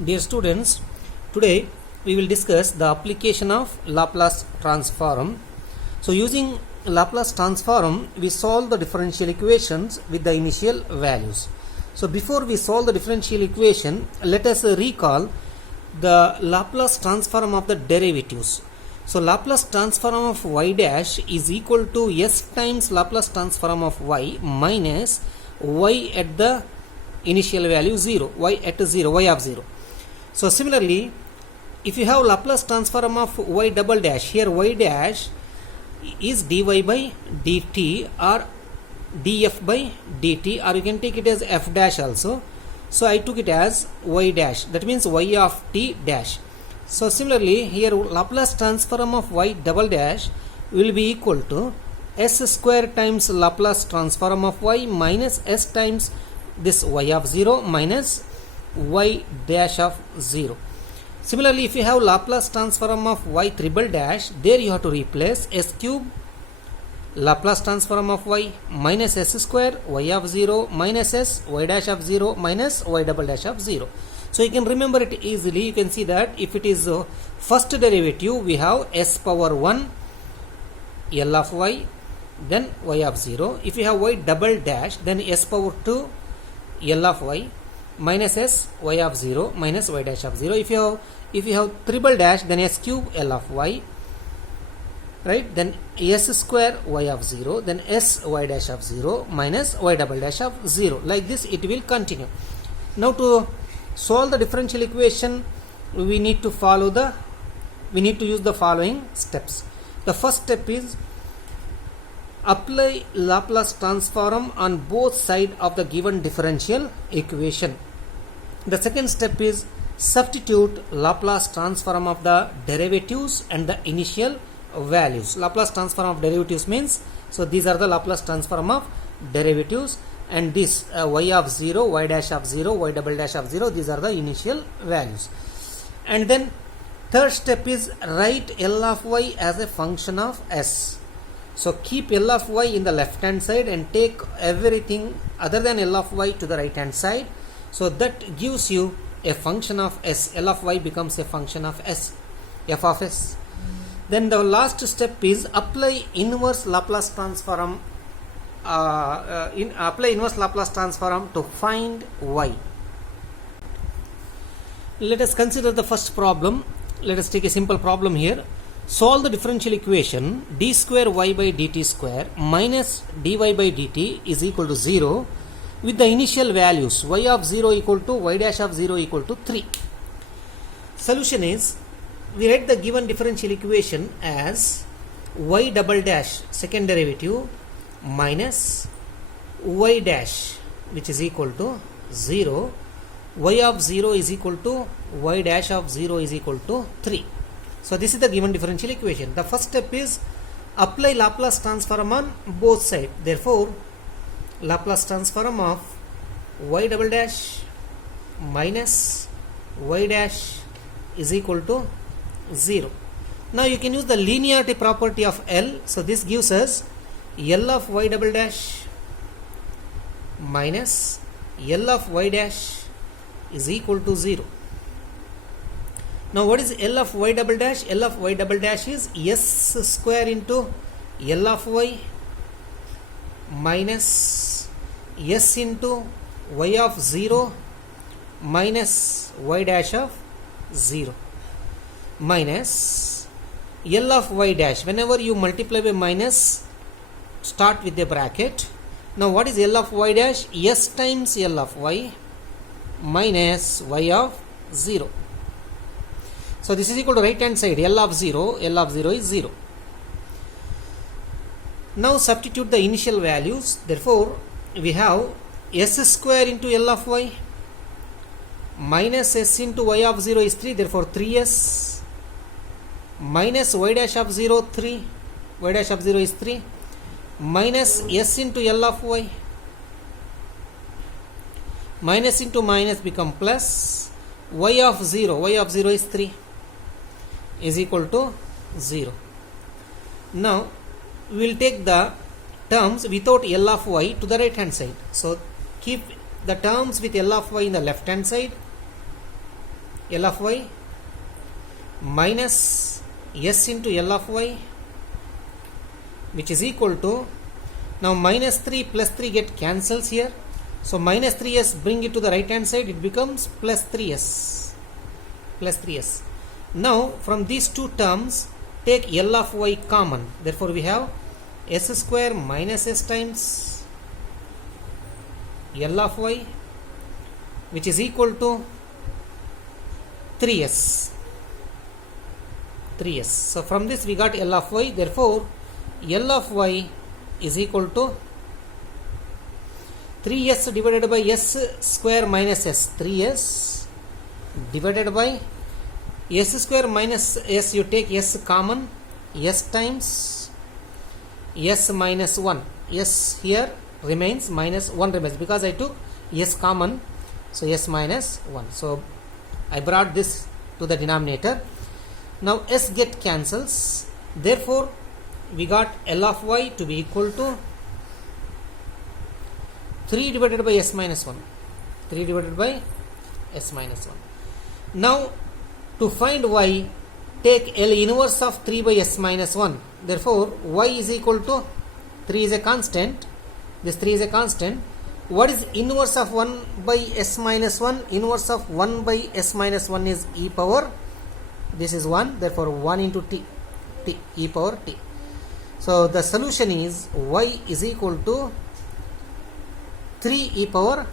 Dear students, today we will discuss the application of Laplace transform. So using Laplace transform, we solve the differential equations with the initial values. So before we solve the differential equation, let us recall the Laplace transform of the derivatives. So Laplace transform of y dash is equal to s times Laplace transform of y minus y at the initial value 0, y at 0, y of 0. So similarly, if you have Laplace transform of y double dash, here y dash is dy by dt or df by dt, or you can take it as f dash also. So I took it as y dash, that means y of t dash. So similarly, here Laplace transform of y double dash will be equal to s square times Laplace transform of y minus s times this y of 0 minus y dash of 0. Similarly, if you have Laplace transform of y triple dash, there you have to replace s cube Laplace transform of y minus s square y of 0 minus s y dash of 0 minus y double dash of 0. So you can remember it easily. You can see that if it is first derivative, we have s power 1 L of y, then y of 0. If you have y double dash, then s power 2 L of y minus s y of 0 minus y dash of 0. If you have triple dash, then s cube L of y, right? Then s square y of 0, then s y dash of 0 minus y double dash of 0. Like this it will continue. Now to solve the differential equation, we need to use the following steps. The first step is apply Laplace transform on both sides of the given differential equation. The second step is substitute Laplace transform of the derivatives and the initial values. Laplace transform of derivatives means, so these are the Laplace transform of derivatives, and this y of 0, y dash of 0, y double dash of 0, these are the initial values. And then third step is write L of y as a function of s. So keep L of y in the left hand side and take everything other than L of y to the right hand side. So that gives you a function of s. L of y becomes a function of s, f of s. Then the last step is apply inverse Laplace transform. Apply inverse Laplace transform to find y. Let us consider the first problem. Let us take a simple problem here. Solve the differential equation d square y by dt square minus dy by dt is equal to 0 with the initial values y of 0 equal to y dash of 0 equal to 3. Solution is, we write the given differential equation as y double dash second derivative minus y dash, which is equal to 0, y of 0 is equal to y dash of 0 is equal to 3. So this is the given differential equation. The first step is apply Laplace transform on both sides. Therefore, Laplace transform of y double dash minus y dash is equal to 0. Now you can use the linearity property of L. So this gives us L of y double dash minus L of y dash is equal to 0. Now what is L of y double dash? L of y double dash is s square into L of y minus s into y of 0 minus y dash of 0 minus L of y dash. Whenever you multiply by minus, start with the bracket. Now what is L of y dash? S times L of y minus y of 0. So this is equal to right hand side, L of 0 is 0. Now substitute the initial values. Therefore we have s square into L of y minus s into y of 0 is 3, therefore 3s minus y dash of 0 3, y dash of 0 is 3 minus s into L of y, minus into minus become plus, y of 0 is 3 is equal to 0. Now we will take the terms without L of y to the right hand side. So keep the terms with L of y in the left hand side L of y minus s into L of y, which is equal to, now minus 3 plus 3 get cancels here, so minus 3s bring it to the right hand side, it becomes plus 3s. Now from these two terms take L of y common, therefore we have s square minus s times L of y, which is equal to 3s. So from this we got L of y, therefore L of y is equal to 3s divided by s square minus s, 3s divided by s square minus s, you take s common, s times s minus 1, s here remains, minus 1 remains because I took s common, so s minus 1. So I brought this to the denominator. Now s get cancels, therefore we got L of y to be equal to 3 divided by s minus 1. Now to find y, take L inverse of 3 by s minus 1. Therefore y is equal to, 3 is a constant, this 3 is a constant. What is inverse of 1 by s minus 1? Inverse of 1 by s minus 1 is e power, this is 1, therefore 1 into t, e power t. So the solution is y is equal to 3 e power